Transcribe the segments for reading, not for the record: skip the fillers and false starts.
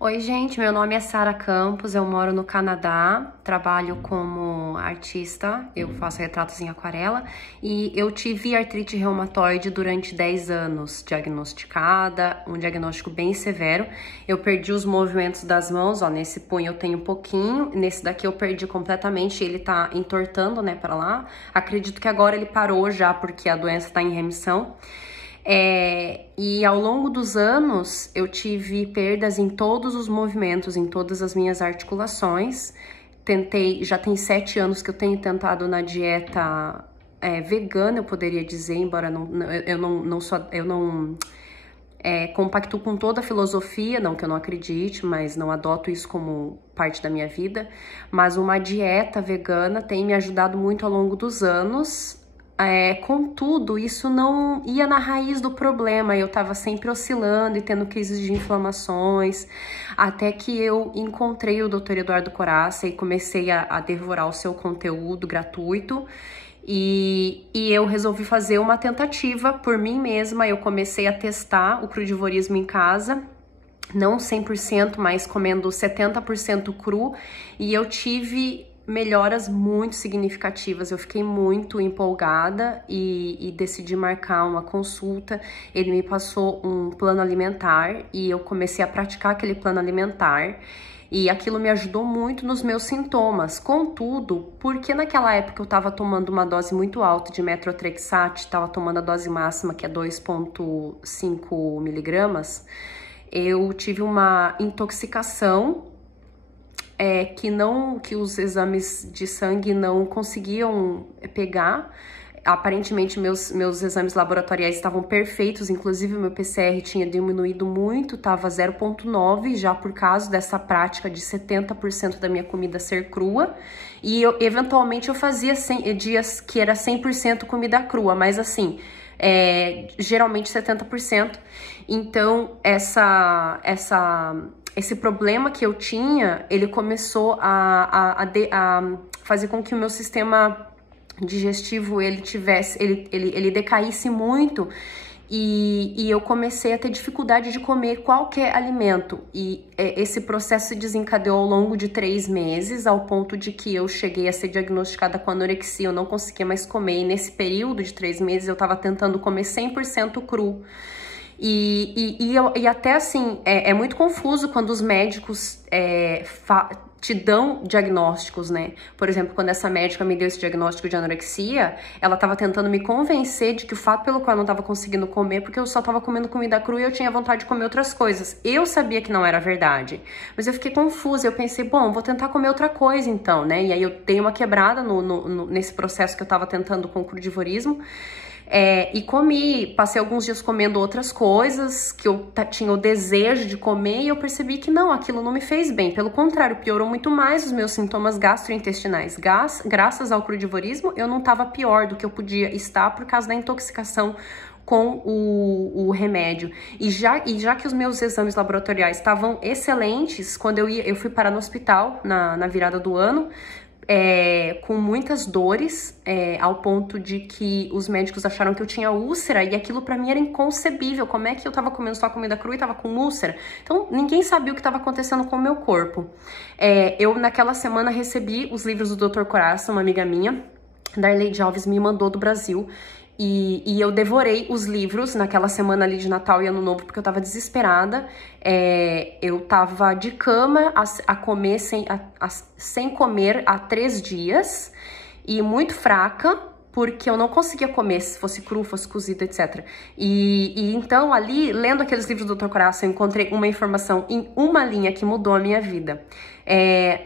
Oi, gente, meu nome é Sara Campos, eu moro no Canadá, trabalho como artista, eu faço retratos em aquarela e eu tive artrite reumatoide durante 10 anos, diagnosticada, um diagnóstico bem severo. Eu perdi os movimentos das mãos, ó, nesse punho eu tenho um pouquinho, nesse daqui eu perdi completamente, ele tá entortando, né, para lá. Acredito que agora ele parou já porque a doença tá em remissão. E ao longo dos anos eu tive perdas em todos os movimentos, em todas as minhas articulações. Já tem 7 anos que eu tenho tentado na dieta vegana, eu poderia dizer, embora eu não compactuo com toda a filosofia, não que eu não acredite, mas não adoto isso como parte da minha vida. Mas uma dieta vegana tem me ajudado muito ao longo dos anos. Contudo, isso não ia na raiz do problema, eu tava sempre oscilando e tendo crises de inflamações, até que eu encontrei o Dr. Eduardo Coraça e comecei a devorar o seu conteúdo gratuito, e eu resolvi fazer uma tentativa por mim mesma. Eu comecei a testar o crudivorismo em casa, não 100%, mas comendo 70% cru, e eu tive melhoras muito significativas. Eu fiquei muito empolgada e decidi marcar uma consulta. Ele me passou um plano alimentar e eu comecei a praticar aquele plano alimentar. E aquilo me ajudou muito nos meus sintomas. Contudo, porque naquela época eu estava tomando uma dose muito alta de Methotrexate, estava tomando a dose máxima, que é 2,5 miligramas, eu tive uma intoxicação que os exames de sangue não conseguiam pegar. Aparentemente meus exames laboratoriais estavam perfeitos, inclusive o meu PCR tinha diminuído muito, estava 0,9 já por causa dessa prática de 70% da minha comida ser crua. E eventualmente eu fazia dias que era 100% comida crua, mas assim, geralmente 70%. Então esse problema que eu tinha, ele começou a fazer com que o meu sistema digestivo ele decaísse muito, e eu comecei a ter dificuldade de comer qualquer alimento. E esse processo se desencadeou ao longo de 3 meses, ao ponto de que eu cheguei a ser diagnosticada com anorexia, eu não conseguia mais comer, e nesse período de 3 meses eu tava tentando comer 100% cru. E até assim, é muito confuso quando os médicos te dão diagnósticos, né? Por exemplo, quando essa médica me deu esse diagnóstico de anorexia, ela tava tentando me convencer de que o fato pelo qual eu não tava conseguindo comer, porque eu só tava comendo comida crua e eu tinha vontade de comer outras coisas. Eu sabia que não era verdade, mas eu fiquei confusa. Eu pensei, bom, vou tentar comer outra coisa então, né? E aí eu dei uma quebrada nesse processo que eu tava tentando com o crudivorismo. E passei alguns dias comendo outras coisas que eu tinha o desejo de comer, e eu percebi que não, aquilo não me fez bem. Pelo contrário, piorou muito mais os meus sintomas gastrointestinais. Graças ao crudivorismo, eu não estava pior do que eu podia estar por causa da intoxicação com o remédio. E já que os meus exames laboratoriais estavam excelentes, quando eu fui parar no hospital na virada do ano, com muitas dores, ao ponto de que os médicos acharam que eu tinha úlcera, e aquilo pra mim era inconcebível. Como é que eu tava comendo só comida crua e tava com úlcera? Então ninguém sabia o que estava acontecendo com o meu corpo. Eu naquela semana recebi os livros do Dr. Coraça, uma amiga minha, Darley Alves, me mandou do Brasil. E eu devorei os livros naquela semana ali de Natal e Ano Novo, porque eu tava desesperada. Eu tava de cama a comer sem comer há 3 dias, e muito fraca, porque eu não conseguia comer, se fosse cru, fosse cozido, etc. E então ali, lendo aqueles livros do Dr. Coraça, eu encontrei uma informação em uma linha que mudou a minha vida.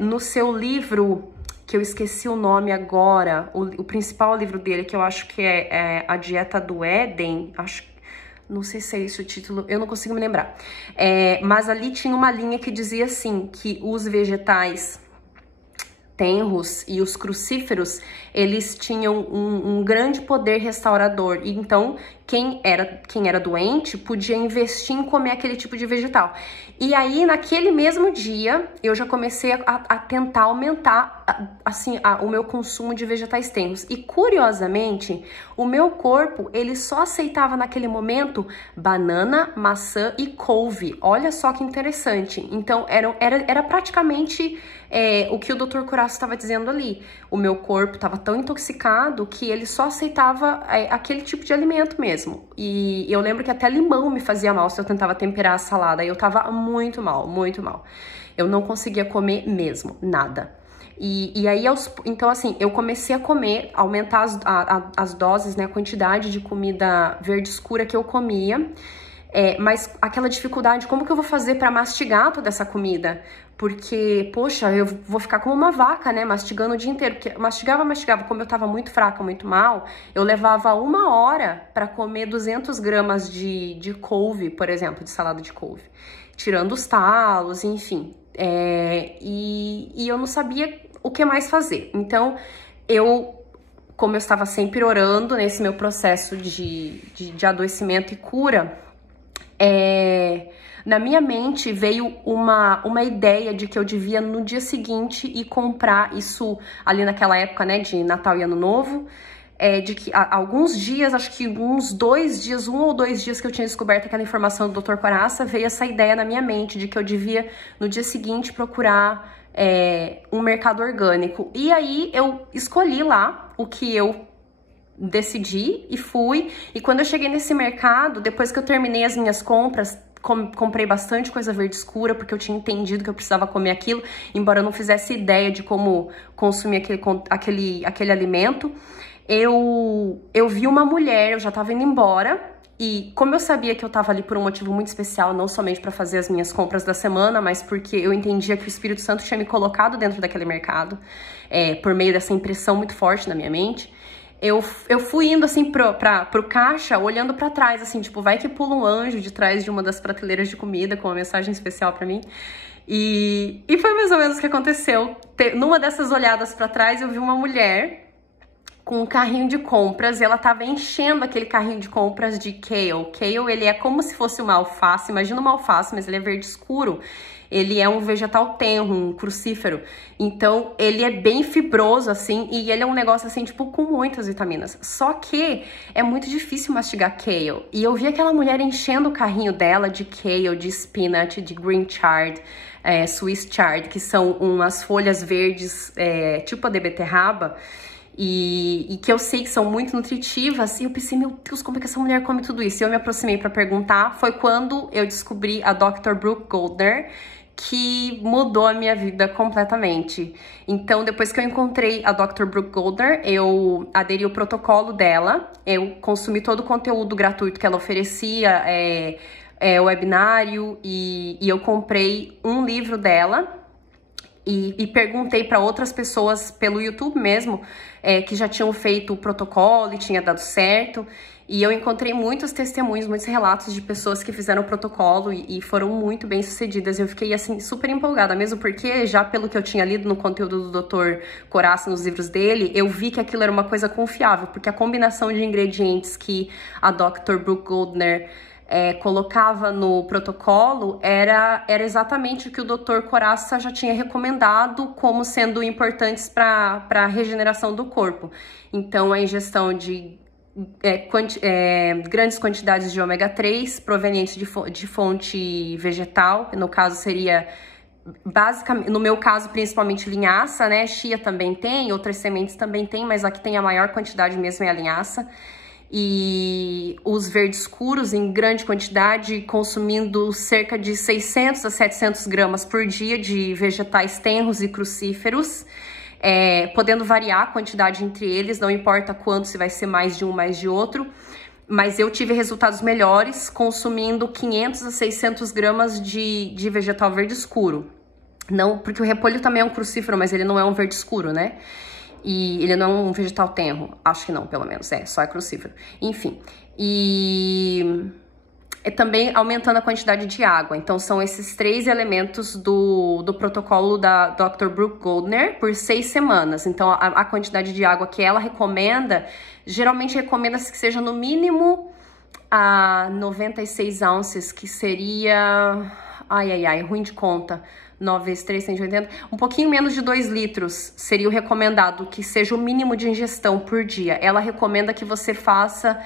No seu livro, que eu esqueci o nome agora, o principal livro dele, que eu acho que é A Dieta do Éden, não sei se é esse o título, eu não consigo me lembrar. Mas ali tinha uma linha que dizia assim, que os vegetais tenros e os crucíferos, eles tinham um grande poder restaurador. E então, quem era doente podia investir em comer aquele tipo de vegetal. E aí, naquele mesmo dia, eu já comecei a tentar aumentar, assim, o meu consumo de vegetais tenros. E, curiosamente, o meu corpo, ele só aceitava naquele momento banana, maçã e couve. Olha só que interessante. Então, era praticamente o que o Dr. Curaçao estava dizendo ali. O meu corpo estava tão intoxicado que ele só aceitava aquele tipo de alimento mesmo. E eu lembro que até limão me fazia mal se eu tentava temperar a salada. Eu tava muito mal, muito mal. Eu não conseguia comer mesmo, nada. E aí, então assim, eu comecei a comer, aumentar as doses, né, a quantidade de comida verde escura que eu comia. Mas aquela dificuldade, como que eu vou fazer para mastigar toda essa comida? Porque, poxa, eu vou ficar como uma vaca, né, mastigando o dia inteiro. Porque mastigava, como eu tava muito fraca, muito mal, eu levava 1 hora para comer 200 gramas de couve, por exemplo, de salada de couve. Tirando os talos, enfim. E eu não sabia o que mais fazer. Então, como eu estava sempre orando nesse meu processo de adoecimento e cura, na minha mente veio uma ideia de que eu devia no dia seguinte ir comprar isso ali naquela época, né, de Natal e Ano Novo, de que há alguns dias, acho que uns 2 dias, 1 ou 2 dias que eu tinha descoberto aquela informação do Dr. Curaçao, veio essa ideia na minha mente de que eu devia no dia seguinte procurar um mercado orgânico. E aí eu escolhi lá o que eu decidi e fui. E quando eu cheguei nesse mercado, depois que eu terminei as minhas compras, comprei bastante coisa verde escura, porque eu tinha entendido que eu precisava comer aquilo, embora eu não fizesse ideia de como consumir aquele alimento. Eu vi uma mulher, eu já tava indo embora, e como eu sabia que eu tava ali por um motivo muito especial, não somente para fazer as minhas compras da semana, mas porque eu entendia que o Espírito Santo tinha me colocado dentro daquele mercado, por meio dessa impressão muito forte na minha mente. Eu fui indo, assim, pro caixa, olhando pra trás, assim, tipo, vai que pula um anjo de trás de uma das prateleiras de comida com uma mensagem especial pra mim. E foi mais ou menos o que aconteceu. Numa dessas olhadas pra trás, eu vi uma mulher com um carrinho de compras, e ela tava enchendo aquele carrinho de compras de kale. Kale, ele é como se fosse uma alface, imagina uma alface, mas ele é verde escuro. Ele é um vegetal tenro, um crucífero. Então, ele é bem fibroso, assim, e ele é um negócio, assim, tipo, com muitas vitaminas. Só que é muito difícil mastigar kale. E eu vi aquela mulher enchendo o carrinho dela de kale, de spinach, de green chard, Swiss chard, que são umas folhas verdes, tipo a de beterraba, e que eu sei que são muito nutritivas, e eu pensei, meu Deus, como é que essa mulher come tudo isso? E eu me aproximei para perguntar, foi quando eu descobri a Dr. Brooke Goldner, que mudou a minha vida completamente. Então, depois que eu encontrei a Dr. Brooke Goldner, eu aderi ao protocolo dela, eu consumi todo o conteúdo gratuito que ela oferecia, webinário, e eu comprei um livro dela, e perguntei para outras pessoas pelo YouTube mesmo, que já tinham feito o protocolo e tinha dado certo. E eu encontrei muitos testemunhos, muitos relatos de pessoas que fizeram o protocolo e foram muito bem sucedidas. Eu fiquei, assim, super empolgada, mesmo porque, já pelo que eu tinha lido no conteúdo do Dr. Curaçao, nos livros dele, eu vi que aquilo era uma coisa confiável, porque a combinação de ingredientes que a Dr. Brooke Goldner colocava no protocolo era exatamente o que o Dr. Curaçao já tinha recomendado como sendo importantes para a regeneração do corpo. Então, a ingestão de grandes quantidades de ômega 3 provenientes de fonte vegetal, no caso seria basicamente, no meu caso, principalmente linhaça, né? Chia também tem, outras sementes também tem, mas a que tem a maior quantidade mesmo é a linhaça. E os verdes escuros em grande quantidade, consumindo cerca de 600 a 700 gramas por dia de vegetais tenros e crucíferos, podendo variar a quantidade entre eles, não importa quanto, se vai ser mais de um, mais de outro. Mas eu tive resultados melhores consumindo 500 a 600 gramas de vegetal verde escuro. Não, porque o repolho também é um crucífero, mas ele não é um verde escuro, né? E ele não é um vegetal tenro, acho que não, pelo menos, só é crucífero. Enfim, e também aumentando a quantidade de água. Então, são esses 3 elementos do protocolo da Dr. Brooke Goldner por 6 semanas. Então, a quantidade de água que ela recomenda, geralmente recomenda-se que seja no mínimo a 96 ounces, que seria... ruim de conta. 9 vezes 3, 180. Um pouquinho menos de 2 litros seria o recomendado, que seja o mínimo de ingestão por dia. Ela recomenda que você faça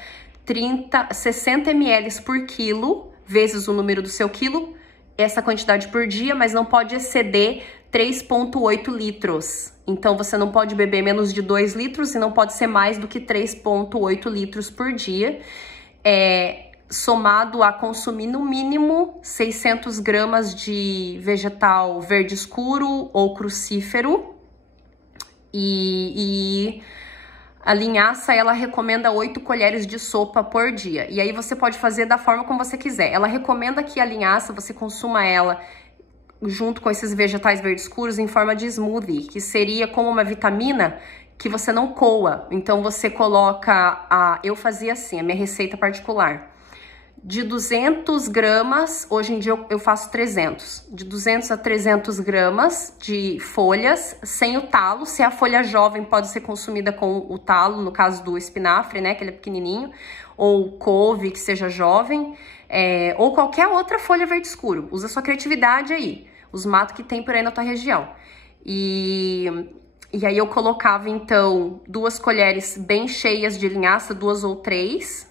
60 ml por quilo, vezes o número do seu quilo, essa quantidade por dia, mas não pode exceder 3,8 litros. Então, você não pode beber menos de 2 litros e não pode ser mais do que 3,8 litros por dia. Somado a consumir no mínimo 600 gramas de vegetal verde escuro ou crucífero. E a linhaça, ela recomenda 8 colheres de sopa por dia. E aí você pode fazer da forma como você quiser. Ela recomenda que a linhaça, você consuma ela junto com esses vegetais verdes escuros em forma de smoothie, que seria como uma vitamina que você não coa. Então você coloca, eu fazia assim, a minha receita particular. De 200 gramas, hoje em dia eu faço 300. De 200 a 300 gramas de folhas, sem o talo. Se a folha jovem pode ser consumida com o talo, no caso do espinafre, né, que ele é pequenininho. Ou couve, que seja jovem. Ou qualquer outra folha verde escuro. Usa sua criatividade aí. Os matos que tem por aí na tua região. E aí eu colocava, então, 2 colheres bem cheias de linhaça, 2 ou 3,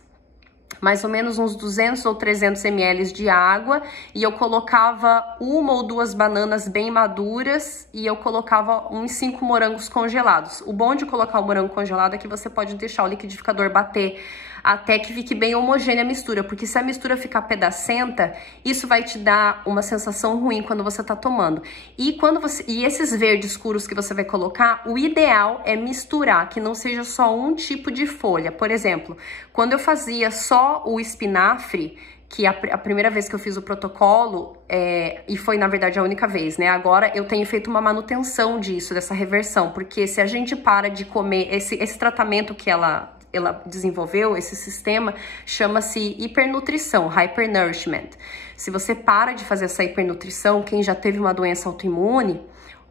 mais ou menos uns 200 ou 300 ml de água, e eu colocava 1 ou 2 bananas bem maduras, e eu colocava uns 5 morangos congelados. O bom de colocar o morango congelado é que você pode deixar o liquidificador bater até que fique bem homogênea a mistura, porque se a mistura ficar pedacenta, isso vai te dar uma sensação ruim quando você tá tomando. E esses verdes escuros que você vai colocar, o ideal é misturar, que não seja só um tipo de folha. Por exemplo, quando eu fazia só o espinafre, que a primeira vez que eu fiz o protocolo, e foi, na verdade, a única vez, né? Agora eu tenho feito uma manutenção disso, dessa reversão, porque se a gente para de comer, esse tratamento que ela desenvolveu, esse sistema, chama-se hipernutrição, hypernourishment. Se você para de fazer essa hipernutrição, quem já teve uma doença autoimune,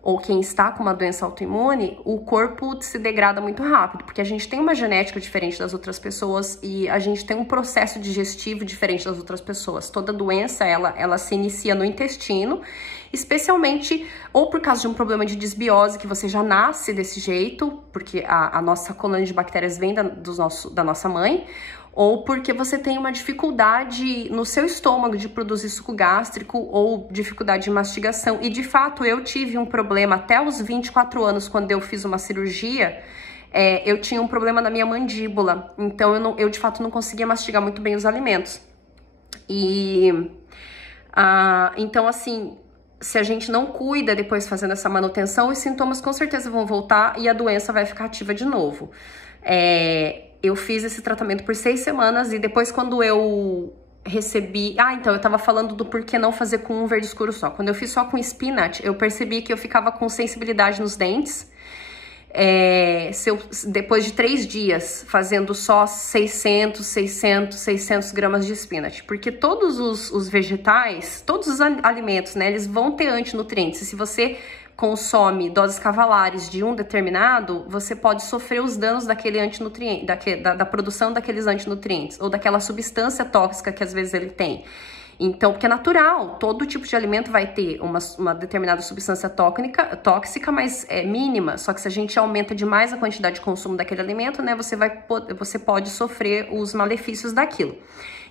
ou quem está com uma doença autoimune, o corpo se degrada muito rápido, porque a gente tem uma genética diferente das outras pessoas e a gente tem um processo digestivo diferente das outras pessoas. Toda doença, ela se inicia no intestino, especialmente ou por causa de um problema de desbiose, que você já nasce desse jeito, porque a nossa colônia de bactérias vem da nossa mãe, ou porque você tem uma dificuldade no seu estômago de produzir suco gástrico ou dificuldade de mastigação. E, de fato, eu tive um problema até os 24 anos, quando eu fiz uma cirurgia, eu tinha um problema na minha mandíbula. Então, eu de fato, não conseguia mastigar muito bem os alimentos. Então, assim, se a gente não cuida depois fazendo essa manutenção, os sintomas com certeza vão voltar e a doença vai ficar ativa de novo. Eu fiz esse tratamento por 6 semanas e depois, quando eu recebi... então, eu tava falando do porquê não fazer com um verde escuro só. Quando eu fiz só com spinach, eu percebi que eu ficava com sensibilidade nos dentes. Depois de 3 dias fazendo só 600 gramas de spinach. Porque todos os vegetais, todos os alimentos, né, eles vão ter antinutrientes. E se você consome doses cavalares de um determinado, você pode sofrer os danos daquele antinutriente, da produção daqueles antinutrientes, ou daquela substância tóxica que às vezes ele tem. Então, porque é natural, todo tipo de alimento vai ter uma determinada substância tóxica, mas é mínima. Só que se a gente aumenta demais a quantidade de consumo daquele alimento, né, você pode sofrer os malefícios daquilo.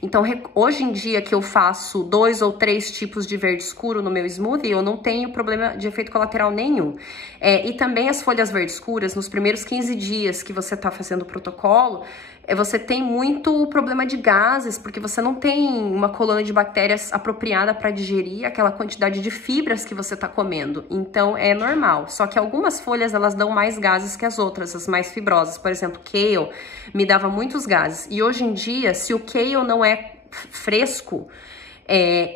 Então, hoje em dia que eu faço 2 ou 3 tipos de verde escuro no meu smoothie, eu não tenho problema de efeito colateral nenhum. E também as folhas verdes escuras, nos primeiros 15 dias que você tá fazendo o protocolo, você tem muito problema de gases, porque você não tem uma colônia de bactérias apropriada para digerir aquela quantidade de fibras que você tá comendo. Então, é normal. Só que algumas folhas, elas dão mais gases que as outras, as mais fibrosas. Por exemplo, kale me dava muitos gases. E hoje em dia, se o kale não é fresco,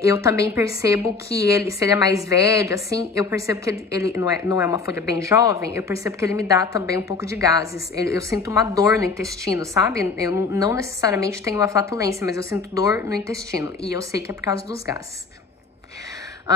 eu também percebo que se ele é mais velho, assim, eu percebo que ele não é uma folha bem jovem, eu percebo que ele me dá também um pouco de gases. Eu sinto uma dor no intestino, sabe? Eu não necessariamente tenho uma flatulência, mas eu sinto dor no intestino. E eu sei que é por causa dos gases.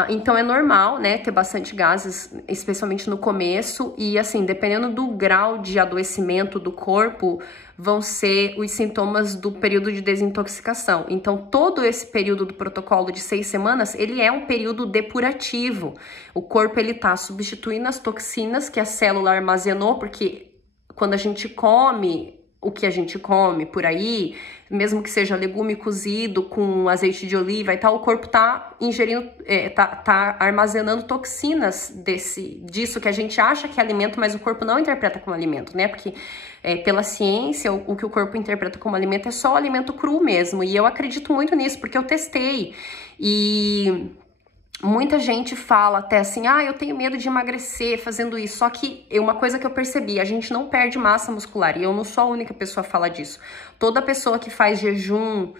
Então é normal, né, ter bastante gases, especialmente no começo, e assim, dependendo do grau de adoecimento do corpo, vão ser os sintomas do período de desintoxicação. Então, todo esse período do protocolo de 6 semanas, ele é um período depurativo. O corpo, ele tá substituindo as toxinas que a célula armazenou, porque quando a gente come o que a gente come por aí, mesmo que seja legume cozido com azeite de oliva e tal, o corpo tá ingerindo, tá armazenando toxinas disso que a gente acha que é alimento, mas o corpo não interpreta como alimento, né? Porque pela ciência, o que o corpo interpreta como alimento é só o alimento cru mesmo. E eu acredito muito nisso, porque eu testei. E muita gente fala até assim, eu tenho medo de emagrecer fazendo isso. Só que uma coisa que eu percebi, a gente não perde massa muscular. E eu não sou a única pessoa a falar disso. Toda pessoa que faz jejum,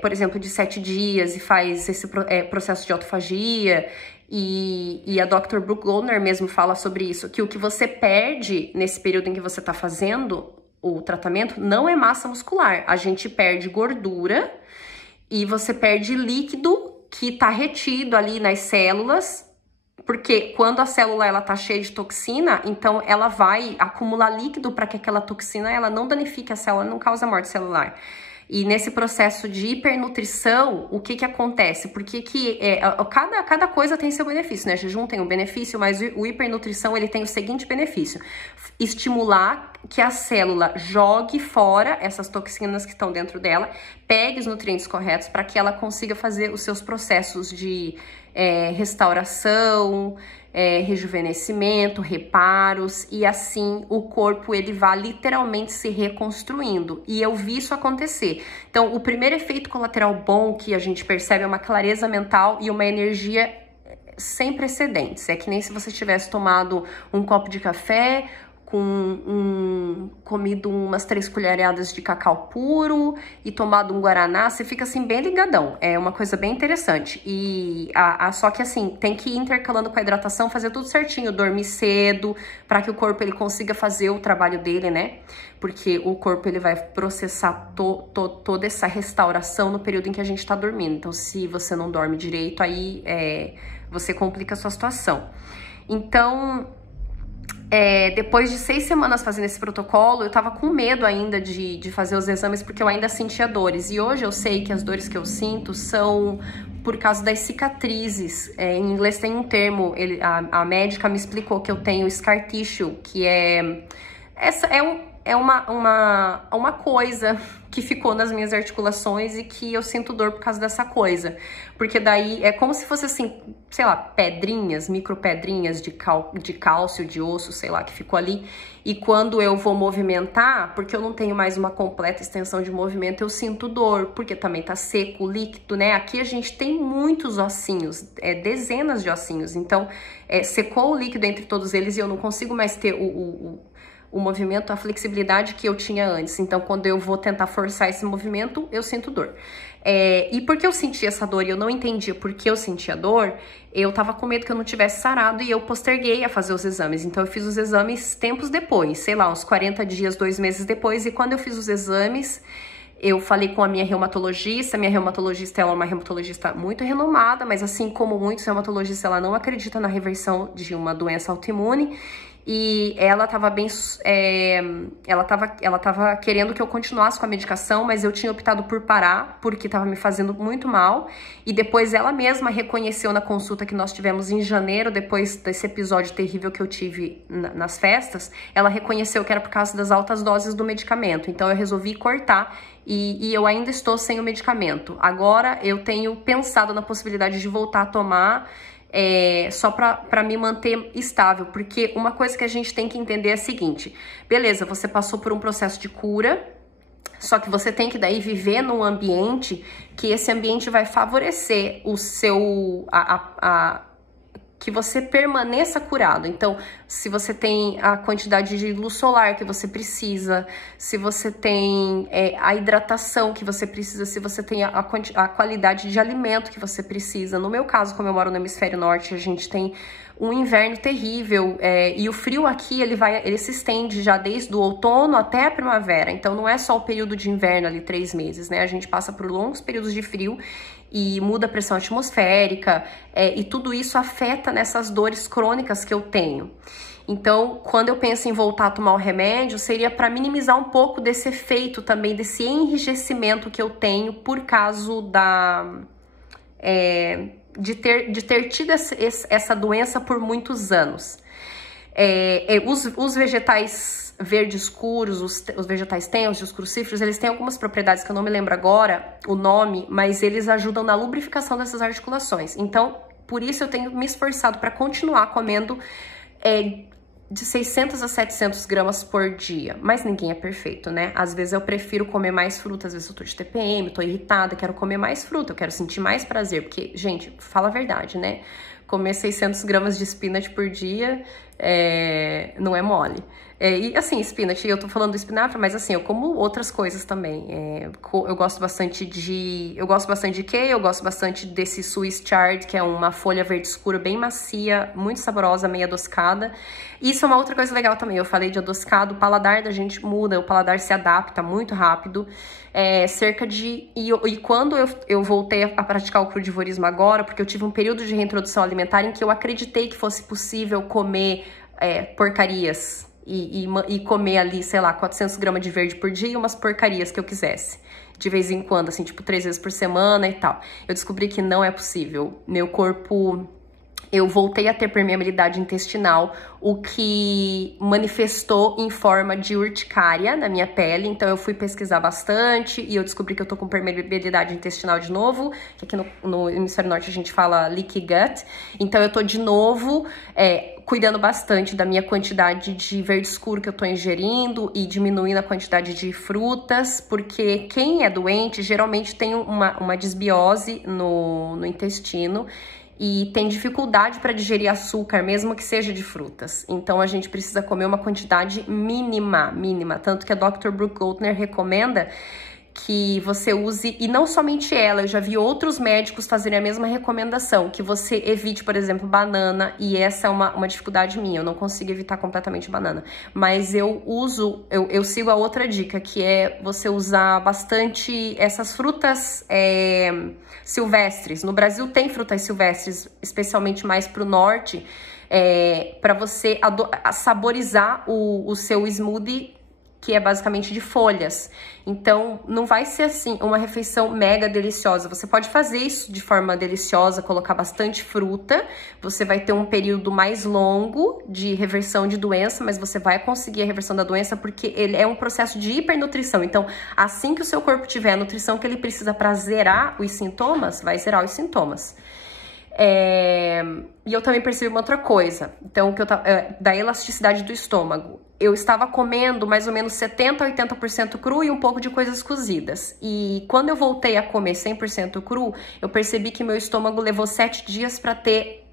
por exemplo, de 7 dias e faz esse processo de autofagia, e a Dr. Brooke Goldner mesmo fala sobre isso, que o que você perde nesse período em que você está fazendo o tratamento não é massa muscular. A gente perde gordura e você perde líquido que está retido ali nas células, porque quando a célula ela tá cheia de toxina, então ela vai acumular líquido para que aquela toxina ela não danifique a célula, não cause morte celular. E nesse processo de hipernutrição, o que acontece? Porque cada coisa tem seu benefício, né? Jejum tem um benefício, mas o hipernutrição ele tem o seguinte benefício: estimular que a célula jogue fora essas toxinas que estão dentro dela, pegue os nutrientes corretos para que ela consiga fazer os seus processos de restauração, rejuvenescimento, reparos, e assim o corpo ele vai literalmente se reconstruindo. E eu vi isso acontecer. Então, o primeiro efeito colateral bom que a gente percebe é uma clareza mental e uma energia sem precedentes. É que nem se você tivesse tomado um copo de café, comido umas 3 colheradas de cacau puro e tomado um guaraná, você fica assim bem ligadão. É uma coisa bem interessante. E só que assim, tem que ir intercalando com a hidratação, fazer tudo certinho, dormir cedo, para que o corpo ele consiga fazer o trabalho dele, né? Porque o corpo ele vai processar toda essa restauração no período em que a gente tá dormindo. Então, se você não dorme direito, aí você complica a sua situação. Então, depois de 6 semanas fazendo esse protocolo, eu tava com medo ainda de fazer os exames, porque eu ainda sentia dores. E hoje eu sei que as dores que eu sinto são por causa das cicatrizes. Em inglês tem um termo, a médica me explicou que eu tenho scar tissue, que é uma coisa que ficou nas minhas articulações e que eu sinto dor por causa dessa coisa. Porque daí é como se fosse assim, sei lá, pedrinhas, micropedrinhas de cálcio, de osso, sei lá, que ficou ali. E quando eu vou movimentar, porque eu não tenho mais uma completa extensão de movimento, eu sinto dor, porque também tá seco, líquido, né? Aqui a gente tem muitos ossinhos, dezenas de ossinhos. Então, secou o líquido entre todos eles e eu não consigo mais ter o movimento, a flexibilidade que eu tinha antes. Então, quando eu vou tentar forçar esse movimento, eu sinto dor. E porque eu senti essa dor e eu não entendia por que eu sentia dor, eu tava com medo que eu não tivesse sarado e eu posterguei a fazer os exames. Então, eu fiz os exames tempos depois, sei lá, uns 40 dias, 2 meses depois. E quando eu fiz os exames, eu falei com a minha reumatologista. Minha reumatologista, ela é uma reumatologista muito renomada, mas assim como muitos reumatologistas, ela não acredita na reversão de uma doença autoimune. E ela tava bem, ela tava querendo que eu continuasse com a medicação, mas eu tinha optado por parar, porque tava me fazendo muito mal. E depois ela mesma reconheceu na consulta que nós tivemos em janeiro, depois desse episódio terrível que eu tive nas festas, ela reconheceu que era por causa das altas doses do medicamento. Então eu resolvi cortar e eu ainda estou sem o medicamento. Agora eu tenho pensado na possibilidade de voltar a tomar, só para me manter estável, porque uma coisa que a gente tem que entender é a seguinte: beleza, você passou por um processo de cura, só que você tem que daí viver num ambiente que esse ambiente vai favorecer o seu que você permaneça curado. Então, se você tem a quantidade de luz solar que você precisa, se você tem a hidratação que você precisa, se você tem a qualidade de alimento que você precisa. No meu caso, como eu moro no hemisfério norte, a gente tem um inverno terrível, e o frio aqui, ele se estende já desde o outono até a primavera. Então, não é só o período de inverno ali, 3 meses, né? A gente passa por longos períodos de frio. e muda a pressão atmosférica, e tudo isso afeta nessas dores crônicas que eu tenho. Então, quando eu penso em voltar a tomar o remédio, seria para minimizar um pouco desse efeito também, desse enrijecimento que eu tenho por causa de ter tido essa doença por muitos anos. Os vegetais verdes escuros, os vegetais tenros, os crucíferos, eles têm algumas propriedades que eu não me lembro agora o nome, mas eles ajudam na lubrificação dessas articulações. Então, por isso eu tenho me esforçado para continuar comendo de 600 a 700 gramas por dia. Mas ninguém é perfeito, né? Às vezes eu prefiro comer mais fruta, às vezes eu tô de TPM, tô irritada, quero comer mais fruta, eu quero sentir mais prazer. Porque, gente, fala a verdade, né? Comer 600 gramas de spinach por dia não é mole. E assim, spinach, eu tô falando do espinafre, mas assim, eu como outras coisas também. Eu gosto bastante de kale, eu gosto bastante desse Swiss chard, que é uma folha verde escura bem macia, muito saborosa, meio adocicada. Isso é uma outra coisa legal também. Eu falei de adocicado, o paladar da gente muda, o paladar se adapta muito rápido. E quando eu voltei a praticar o crudivorismo agora, porque eu tive um período de reintrodução alimentar em que eu acreditei que fosse possível comer porcarias e comer ali, sei lá, 400 gramas de verde por dia e umas porcarias que eu quisesse. De vez em quando, assim, tipo 3 vezes por semana e tal. Eu descobri que não é possível. Meu corpo... Eu voltei a ter permeabilidade intestinal, o que manifestou em forma de urticária na minha pele. Então eu fui pesquisar bastante e eu descobri que eu tô com permeabilidade intestinal de novo, que aqui no hemisfério norte a gente fala leaky gut. Então eu tô de novo cuidando bastante da minha quantidade de verde escuro que eu tô ingerindo e diminuindo a quantidade de frutas, porque quem é doente geralmente tem uma desbiose no intestino e tem dificuldade para digerir açúcar, mesmo que seja de frutas. Então, a gente precisa comer uma quantidade mínima. Tanto que a Dr. Brooke Goldner recomenda que você use, e não somente ela, eu já vi outros médicos fazerem a mesma recomendação, que você evite, por exemplo, banana, e essa é uma dificuldade minha, eu não consigo evitar completamente banana. Mas eu sigo a outra dica, que é você usar bastante essas frutas silvestres. No Brasil tem frutas silvestres, especialmente mais pro norte, para você saborizar o seu smoothie, que é basicamente de folhas. Então, não vai ser assim uma refeição mega deliciosa. Você pode fazer isso de forma deliciosa, colocar bastante fruta, você vai ter um período mais longo de reversão de doença, mas você vai conseguir a reversão da doença porque ele é um processo de hipernutrição. Então, assim que o seu corpo tiver a nutrição que ele precisa para zerar os sintomas, vai zerar os sintomas. E eu também percebi uma outra coisa, então, da elasticidade do estômago. Eu estava comendo mais ou menos 70% a 80% cru e um pouco de coisas cozidas. E quando eu voltei a comer 100% cru, eu percebi que meu estômago levou 7 dias para ter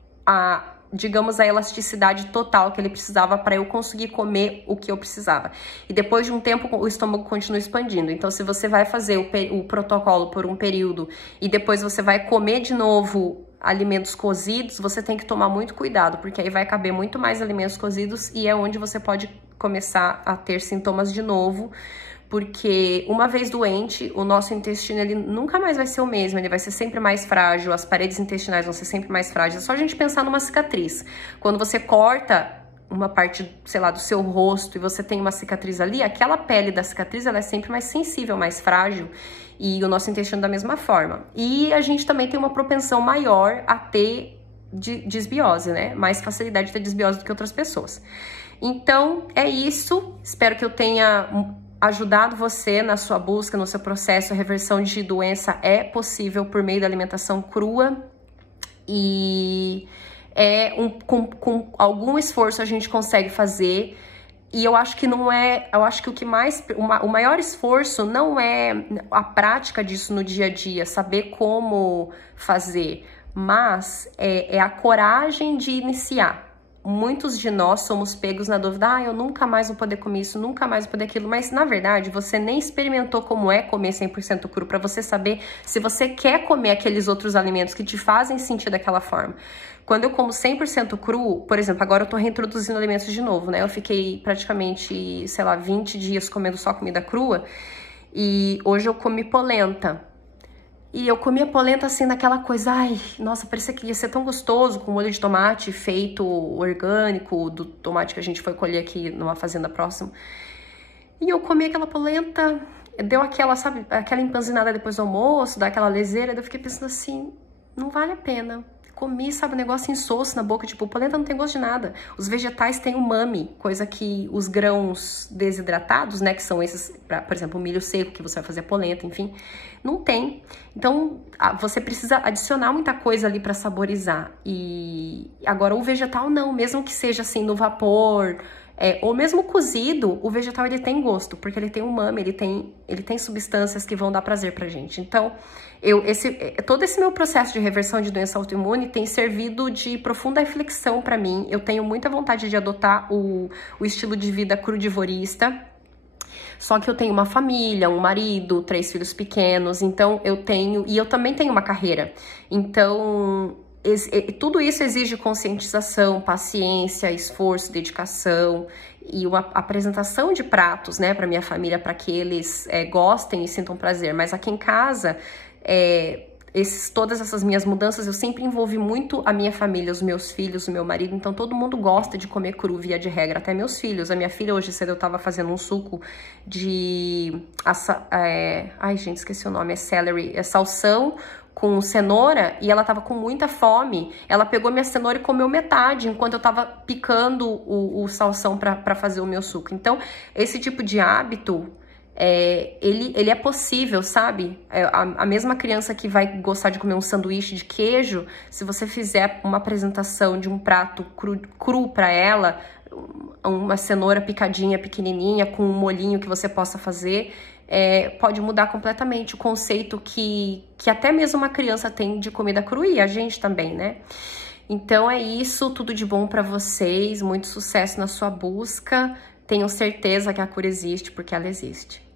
digamos, a elasticidade total que ele precisava para eu conseguir comer o que eu precisava. E depois de um tempo, o estômago continua expandindo. Então, se você vai fazer o protocolo por um período e depois você vai comer de novo alimentos cozidos, você tem que tomar muito cuidado, porque aí vai caber muito mais alimentos cozidos e é onde você pode começar a ter sintomas de novo, porque uma vez doente, o nosso intestino ele nunca mais vai ser o mesmo, ele vai ser sempre mais frágil, as paredes intestinais vão ser sempre mais frágeis. É só a gente pensar numa cicatriz. Quando você corta uma parte, sei lá, do seu rosto e você tem uma cicatriz ali, aquela pele da cicatriz ela é sempre mais sensível, mais frágil, e o nosso intestino da mesma forma. E a gente também tem uma propensão maior a ter desbiose, né? Mais facilidade de ter desbiose do que outras pessoas. Então, é isso. Espero que eu tenha ajudado você na sua busca, no seu processo. A reversão de doença é possível por meio da alimentação crua e com algum esforço a gente consegue fazer. E eu acho que o maior esforço não é a prática disso no dia a dia, saber como fazer, mas é a coragem de iniciar. Muitos de nós somos pegos na dúvida, eu nunca mais vou poder comer isso, nunca mais vou poder aquilo, mas na verdade você nem experimentou como é comer 100% cru para você saber se você quer comer aqueles outros alimentos que te fazem sentir daquela forma. Quando eu como 100% cru, por exemplo, agora eu tô reintroduzindo alimentos de novo, né? Eu fiquei praticamente, sei lá, 20 dias comendo só comida crua e hoje eu comi polenta. E eu comi a polenta assim, naquela coisa, ai, nossa, parecia que ia ser tão gostoso, com molho de tomate feito orgânico, do tomate que a gente foi colher aqui numa fazenda próxima. E eu comi aquela polenta, deu aquela, sabe, aquela empanzinada depois do almoço, dá aquela leseira, eu fiquei pensando assim, não vale a pena. Comi, sabe, um negócio insosso na boca, tipo, polenta não tem gosto de nada. Os vegetais têm umami, coisa que os grãos desidratados, né, que são esses, por exemplo, o milho seco, que você vai fazer a polenta, enfim, não tem. Então, você precisa adicionar muita coisa ali para saborizar. E agora o vegetal não, mesmo que seja assim no vapor, ou mesmo cozido, o vegetal ele tem gosto, porque ele tem umami, ele tem substâncias que vão dar prazer pra gente. Então, todo esse meu processo de reversão de doença autoimune tem servido de profunda reflexão pra mim. Eu tenho muita vontade de adotar o estilo de vida crudivorista. Só que eu tenho uma família, um marido, 3 filhos pequenos, então eu também tenho uma carreira. Então, tudo isso exige conscientização, paciência, esforço, dedicação e uma apresentação de pratos, né, para minha família, para que eles gostem e sintam prazer. Mas aqui em casa, todas essas minhas mudanças, eu sempre envolvi muito a minha família, os meus filhos, o meu marido, então todo mundo gosta de comer cru, via de regra, até meus filhos. A minha filha, hoje cedo, eu tava fazendo um suco de... ai, gente, esqueci o nome, celery, salsão com cenoura, e ela tava com muita fome. Ela pegou minha cenoura e comeu metade, enquanto eu tava picando o salsão pra fazer o meu suco. Então, esse tipo de hábito... ele é possível, sabe? A mesma criança que vai gostar de comer um sanduíche de queijo, se você fizer uma apresentação de um prato cru para ela, uma cenoura picadinha, pequenininha, com um molhinho que você possa fazer, pode mudar completamente o conceito que até mesmo uma criança tem de comida crua, e a gente também, né? Então é isso, tudo de bom para vocês, muito sucesso na sua busca. Tenho certeza que a cura existe, porque ela existe.